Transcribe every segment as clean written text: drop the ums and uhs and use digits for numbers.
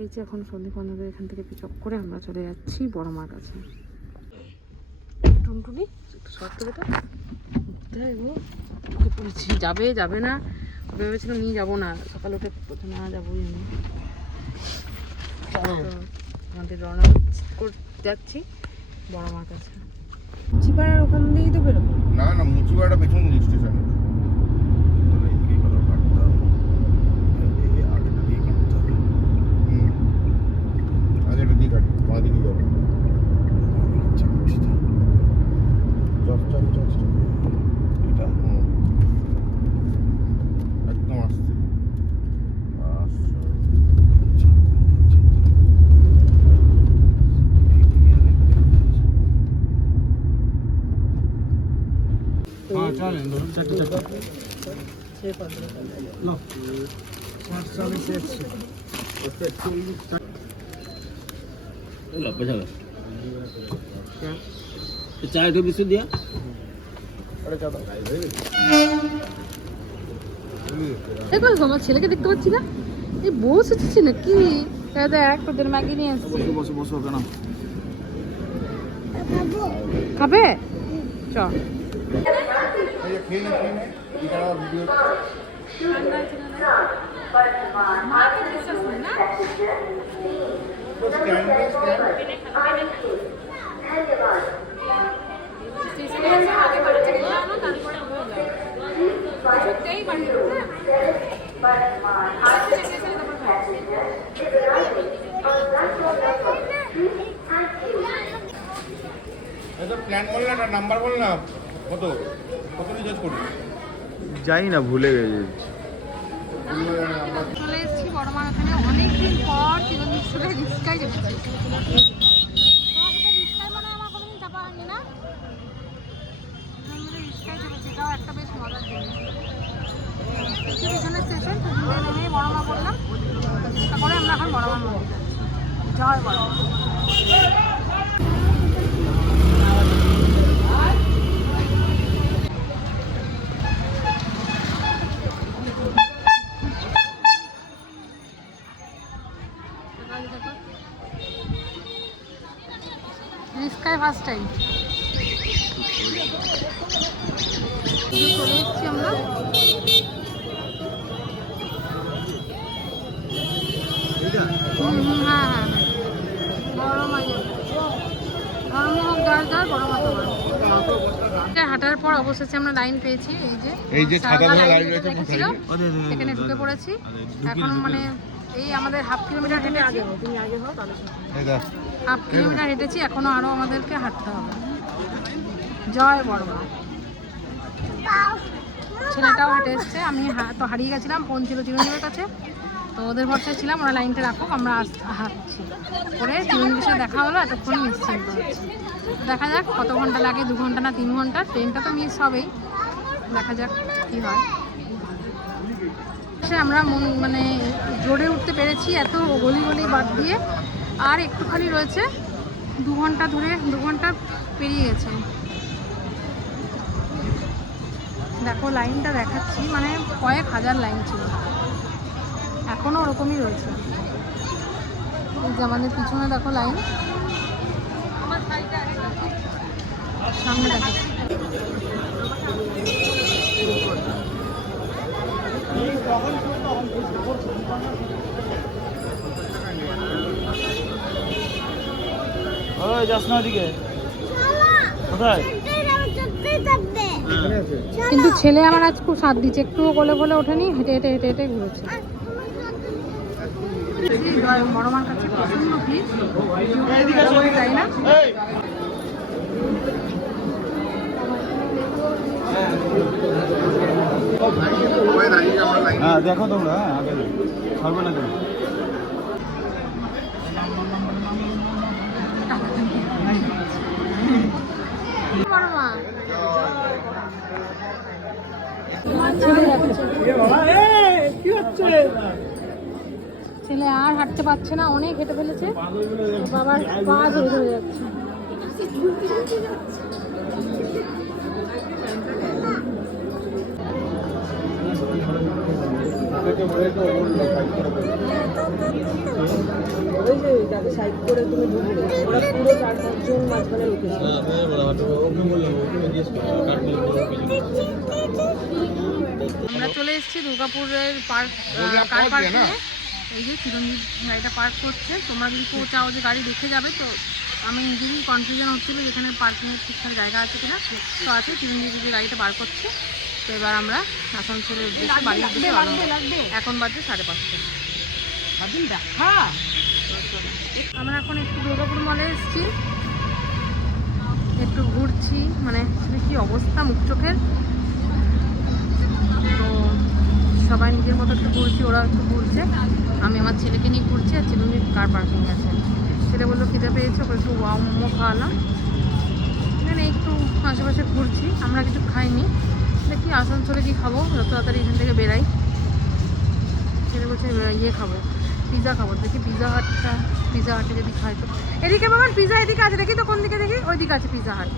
এই যে এখন সন্দীপ আমাদের এখান থেকে পিক আপ করে আমরা চলে যাচ্ছি বড় মার কাছে। টুনটুনি শর্ট বেটা পড়েছি, যাবে যাবে না, ভেবেছিলাম নিয়ে যাবো না, সকালে উঠে প্রথমে যাবোই আমি। আমাদের রওনা যাচ্ছি বড় মার কাছে। মুচিপাড়ার ওখান দিয়েই তো বেরোবো? না না, মুচিপাড়াটা পেছন দিক স্টেশন। चाय तो बिस्कुट दिया। দেখো আমার ছেলেকে দেখতে পাচ্ছি না, এই বস হচ্ছে নাকি? দেখ তোদের ম্যাগি নিয়ে আসছি। বসো বসো কেন খাবে? চ প্ল্যান বল না, নাম্বার বল না, কত কত রিচার্জ করবি? যাই না, ভুলে গেছি। চলে এসেছি বড় মার ওখানে অনেকদিন পর। চিরঞ্জিত সাথে রিস্কায় যেতেছি। তোমার সাথে রিস্কায় মানে আমার কোনোদিন চাপা হয়নি না? রিস্কায় চেপেছি, এটাও একটা বেশ মজার জিনিস। পিছনে স্টেশন, সেখানে নেমে বড় মা বললাম, চেষ্টা করে আমরা এখন বড় মার মন্দির যাচ্ছি। জয় বড় মা। রিস্কায় ফার্স্ট টাইম চলে এসেছি আমরা। হ্যাঁ হ্যাঁ, বড় মা ধর্ম হোক যার যার, বড় মা তোমার। হাঁটার পর অবশেষে আমরা লাইন পেয়েছি। এই যে এখানে ঢুকে পড়েছি এখন। মানে এই আমাদের হাফ কিলোমিটার হেঁটেছি, হাফ কিলোমিটার হেঁটেছি, এখনো আরো আমাদেরকে হাঁটতে হবে। জয় বড় মা। ছেলেটাও হেঁটে এসছে, আমি তো হারিয়ে গেছিলাম, ফোন ছিল চিরঞ্জীবের কাছে, তো ওদের ভরসায় ছিলাম, ওরা লাইনটা রাখুক, আমরা হাঁটছি করে চিরঞ্জীবের সাথে দেখা হলো। এতক্ষণ নিশ্চিন্ত হচ্ছি, দেখা যাক কত ঘন্টা লাগে, 2 ঘন্টা না 3 ঘন্টা। ট্রেনটা তো মিস হবেই, দেখা যাক কি হয়। আমরা মানে রোডে উঠতে পেরেছি, এত গলি গলি বাদ দিয়ে। আর একটুখানি রয়েছে, 2 ঘন্টা ধরে, 2 ঘন্টা পেরিয়ে গেছে। দেখো লাইনটা দেখাচ্ছি, মানে কয়েক হাজার লাইন ছিল, এখনো ওরকমই রয়েছে। এই যে আমাদের পিছনে দেখো লাইন, সামনে দেখাচ্ছি। যাস না ওদিকে, কোথায়? কিন্তু ছেলে আমার আজ খুব সাথ দিচ্ছে, একটুও কোলে কোলে ওঠেনি, হেঁটে হেঁটে হেঁটে হেঁটে ঘুরেছে। বড় মার কাছে প্রচন্ড ভিড়, তাই না? হ্যাঁ দেখো তোমরা, আগে ছাড়বে না তুমি। ছেলে আর হাঁটতে পারছে না, অনেক হেঁটে ফেলেছে, বাবার পা ধরে ধরে যাচ্ছে। ওই যে তাকে সাইড করে তুমি ঢুকলে ওরা পুরো 4-5 জন মাঝখানে রেখেছে। আমরা চলে এসেছি দুর্গাপুরের পার্ক কার পার্কে। এই যে চিরঞ্জিত গাড়িটা পার্ক করছে। তোমরা যদি কেউ চাও যে গাড়ি দেখে যাবে, তো আমি নিজেরই কনফিউশন হচ্ছিলো যেখানে পার্কিংয়ের ঠিকঠাক জায়গা আছে কিনা। তো আছে, চিরঞ্জিত যে গাড়িটা বার করছে। তো এবার আমরা আসানসোলের উদ্দেশ্যে বাড়ির উদ্দেশ্যে রওনা হবো। এখন বাজে 5:30। আমরা এখন একটু দুর্গাপুর মলে এসেছি, একটু ঘুরছি। মানে কি অবস্থা মুখ চোখের। তো সবাই নিজের মতো একটু ঘুরছি, ওরা একটু ঘুরছে, আমি আমার ছেলেকে নিয়ে ঘুরছি। আর চিরঞ্জিত কার পার্কিং আছে। ছেলে বললো খিদে পেয়েছে, ওকে একটু ওয়াও মোমো খাওয়ালাম। এখানে একটু আশেপাশে ঘুরছি, আমরা কিছু খাইনি। দেখি আসানসোলে কি খাবো, যত তাড়াতাড়ি এখান থেকে বেরাই। ছেলে বলছে ইয়ে খাবো, পিৎজা খাবো। দেখি পিৎজা হাটে যদি খাই তো। এদিকে বাবা পিৎজা এদিকে আছে, দেখি তো কোন দিকে, দেখি ওই দিকে আছে পিৎজা হাট।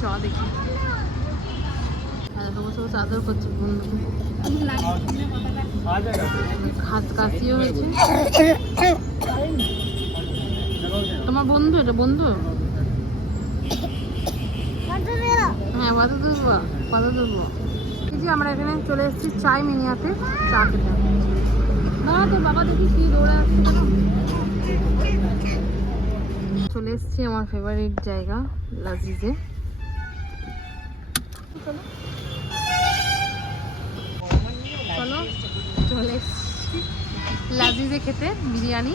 চ দেখি। বসে বসে আদর করছে বন্ধুকে। কাশিও হয়েছে। তোমার বন্ধু, এটা বন্ধু? হ্যাঁ, কত দেবো। এই যে আমরা এখানে চলে এসেছি চাই মিনিয়াতে চা খেতে। না তো বাবা দেখি কি দৌড়ে আসছে কেন। চলে এসেছি আমার ফেভারিট জায়গা লাজিজে। চলো চলে এসেছি লাজিজে খেতে বিরিয়ানি।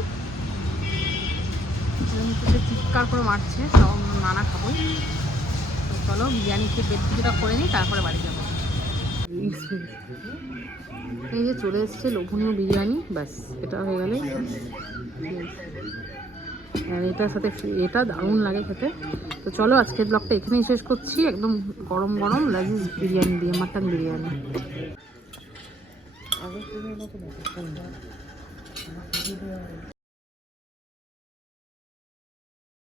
চিৎকার করে মারছে, সব নানা খাবো। তো চলো বিরিয়ানি খেয়ে পেট কিছুটা করে নিই, তারপরে বাড়ি যাবো। এই যে চলে এসছে লোভনীয় বিরিয়ানি, ব্যাস এটা হয়ে গেলে। আর এটার সাথে এটা দারুণ লাগে খেতে। তো চলো আজকের ব্লগটা এখানেই শেষ করছি, একদম গরম গরম লাজিজ বিরিয়ানি দিয়ে, মাটন বিরিয়ানি।